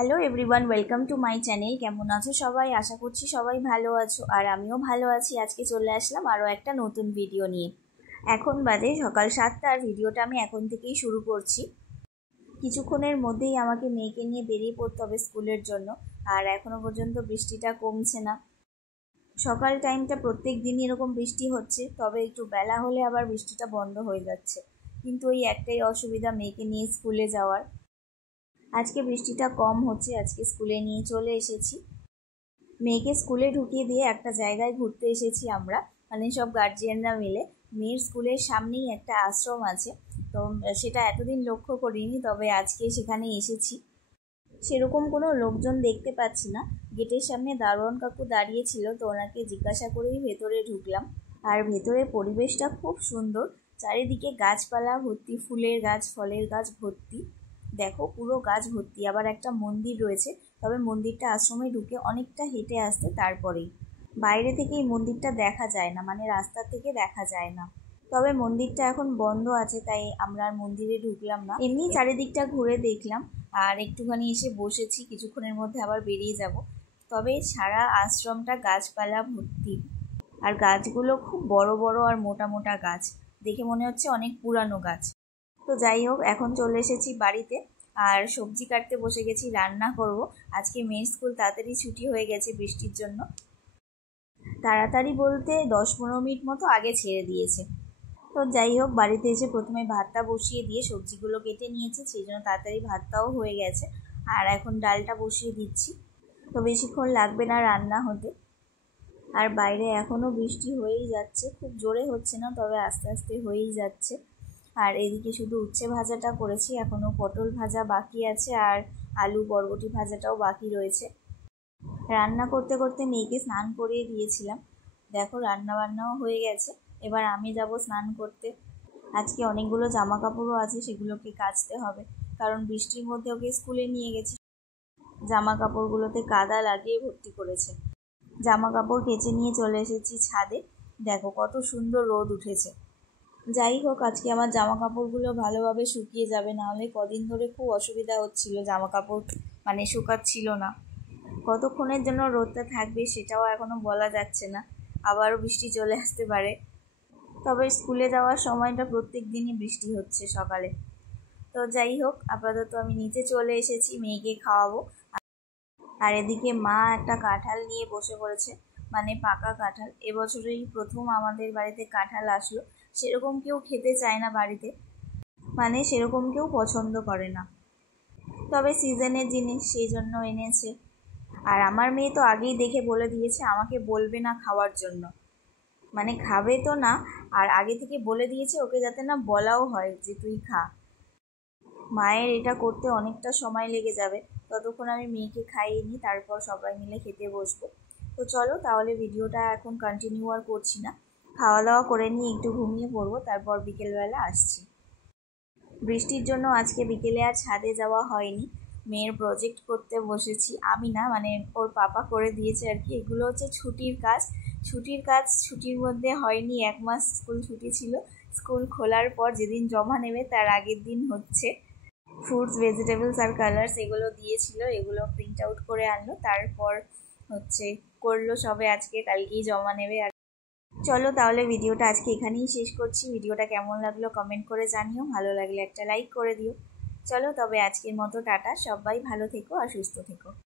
Hello everyone, welcome to my channel. কেমন আছো সবাই? আশা করছি সবাই ভালো আছো, আর আমিও ভালো আছি। আজকে চলে আসলাম আরও একটা নতুন ভিডিও নিয়ে। এখন বাজে সকাল 7টা, আর ভিডিওটা আমি এখন থেকেই শুরু করছি। কিছুক্ষণের মধ্যেই আমাকে মেয়েকে নিয়ে বেরিয়ে পড়তে হবে স্কুলের জন্য, আর এখনও পর্যন্ত বৃষ্টিটা কমছে না। সকাল টাইমটা প্রত্যেক দিনই এরকম বৃষ্টি হচ্ছে, তবে একটু বেলা হলে আবার বৃষ্টিটা বন্ধ হয়ে যাচ্ছে। কিন্তু ওই একটাই অসুবিধা, মেয়েকে নিয়ে স্কুলে যাওয়ার। আজকে বৃষ্টিটা কম হচ্ছে, আজকে স্কুলে নিয়ে চলে এসেছি। মেয়েকে স্কুলে ঢুকিয়ে দিয়ে একটা জায়গায় ঘুরতে এসেছি আমরা, মানে সব গার্জিয়ানরা মিলে। মেয়ের স্কুলের সামনেই একটা আশ্রম আছে, তো সেটা এতদিন লক্ষ্য করিনি, তবে আজকে সেখানে এসেছি। সেরকম কোনো লোকজন দেখতে পাচ্ছি না। গেটের সামনে দারোয়ান কাকু দাঁড়িয়েছিল, তো ওনাকে জিজ্ঞাসা করেই ভেতরে ঢুকলাম। আর ভেতরের পরিবেশটা খুব সুন্দর, চারিদিকে গাছপালা ভর্তি, ফুলের গাছ, ফলের গাছ ভর্তি। দেখো পুরো গাছ ভর্তি। আবার একটা মন্দির রয়েছে, তবে মন্দিরটা আশ্রমে ঢুকে অনেকটা হেঁটে আসতে তারপরেই। বাইরে থেকে এই মন্দিরটা দেখা যায় না, মানে রাস্তা থেকে দেখা যায় না। তবে মন্দিরটা এখন বন্ধ আছে, তাই আমরা আর মন্দিরে ঢুকলাম না। এমনি চারিদিকটা ঘুরে দেখলাম, আর একটুখানি এসে বসেছি। কিছুক্ষণের মধ্যে আবার বেরিয়ে যাব। তবে সারা আশ্রমটা গাছপালা ভর্তি, আর গাছগুলো খুব বড় বড় আর মোটা মোটা গাছ, দেখে মনে হচ্ছে অনেক পুরানো গাছ। তো যাই হোক, এখন চলে এসেছি বাড়িতে, আর সবজি কাটতে বসে গেছি, রান্না করব। আজকে মেয়ের স্কুল তাড়াতাড়ি ছুটি হয়ে গেছে বৃষ্টির জন্য। তাড়াতাড়ি বলতে 10-15 মিনিট মতো আগে ছেড়ে দিয়েছে। তো যাই হোক, বাড়িতে এসে প্রথমে ভাতটা বসিয়ে দিয়ে সবজিগুলো কেটে নিয়েছি, সেই জন্য তাড়াতাড়ি ভাতটাও হয়ে গেছে। আর এখন ডালটা বসিয়ে দিচ্ছি, তো বেশিক্ষণ লাগবে না রান্না হতে। আর বাইরে এখনও বৃষ্টি হয়েই যাচ্ছে, খুব জোরে হচ্ছে না, তবে আস্তে আস্তে হয়েই যাচ্ছে। আর এদিকে শুধু উচ্ছে ভাজাটা করেছি, এখনও পটল ভাজা বাকি আছে, আর আলু বরবটি ভাজাটাও বাকি রয়েছে। রান্না করতে করতে মেয়েকে স্নান করিয়ে দিয়েছিলাম। দেখো রান্না বান্নাও হয়ে গেছে, এবার আমি যাব স্নান করতে। আজকে অনেকগুলো জামা কাপড়ও আছে, সেগুলোকে কাচতে হবে, কারণ বৃষ্টির মধ্যে ওকে স্কুলে নিয়ে গেছি। জামা কাপড়গুলোতে কাদা লাগিয়ে ভর্তি করেছে। জামা কাপড় কেচে নিয়ে চলে এসেছি ছাদে। দেখো কত সুন্দর রোদ উঠেছে। যাই হোক, আজকে আমার জামা কাপড়গুলো ভালোভাবে শুকিয়ে যাবে, নাহলে কদিন ধরে খুব অসুবিধা হচ্ছিল, জামা কাপড় মানে শুকাচ্ছিল না। কতক্ষণের জন্য রোদটা থাকবে সেটাও এখনও বলা যাচ্ছে না, আবারও বৃষ্টি চলে আসতে পারে। তবে স্কুলে যাওয়ার সময়টা প্রত্যেক দিনই বৃষ্টি হচ্ছে সকালে। তো যাই হোক, আপাতত আমি নিচে চলে এসেছি, মেয়েকে খাওয়াবো। আর এদিকে মা একটা কাঁঠাল নিয়ে বসে পড়েছে, মানে পাকা কাঁঠাল। এবছরেই প্রথম আমাদের বাড়িতে কাঁঠাল আসলো। সেরকম কেউ খেতে চায় না বাড়িতে, মানে সেরকম কেউ পছন্দ করে না, তবে সিজনের জিনিস সেই জন্য এনেছে। আর আমার মেয়ে তো আগেই দেখে বলে দিয়েছে আমাকে বলবে না খাওয়ার জন্য, মানে খাবে তো না, আর আগে থেকে বলে দিয়েছে ওকে যাতে না বলাও হয় যে তুই খা। মায়ের এটা করতে অনেকটা সময় লেগে যাবে, ততক্ষণ আমি মেয়েকে খাইয়ে নিই, তারপর সবাই মিলে খেতে বসবো। তো চলো তাহলে ভিডিওটা এখন কন্টিনিউ আর করছি না, খাওয়া দাওয়া করে নিয়ে একটু ঘুমিয়ে পড়বো, তারপর বিকেলবেলা আসছি। বৃষ্টির জন্য আজকে বিকেলে আর ছাদে যাওয়া হয়নি। মেয়ের প্রজেক্ট করতে বসেছি, আমি না, মানে ওর পাপা করে দিয়েছে আর কি। এগুলো হচ্ছে ছুটির কাজ। ছুটির মধ্যে হয়নি, 1 মাস স্কুল ছুটি ছিল। স্কুল খোলার পর যেদিন জমা নেবে তার আগের দিন হচ্ছে। ফ্রুটস, ভেজিটেবলস আর কালার্স এগুলো দিয়েছিল, এগুলো প্রিন্ট আউট করে আনলো, তারপর হচ্ছে করলো সবে আজকে, কালকেই জমা নেবে। আর চলো তাহলে ভিডিওটা আজকে এখানেই শেষ করছি। ভিডিওটা কেমন লাগলো কমেন্ট করে জানিও, ভালো লাগলে একটা লাইক করে দিও। চলো তবে আজকের মতো টাটা, সবাই ভালো থেকো আর সুস্থ থেকো।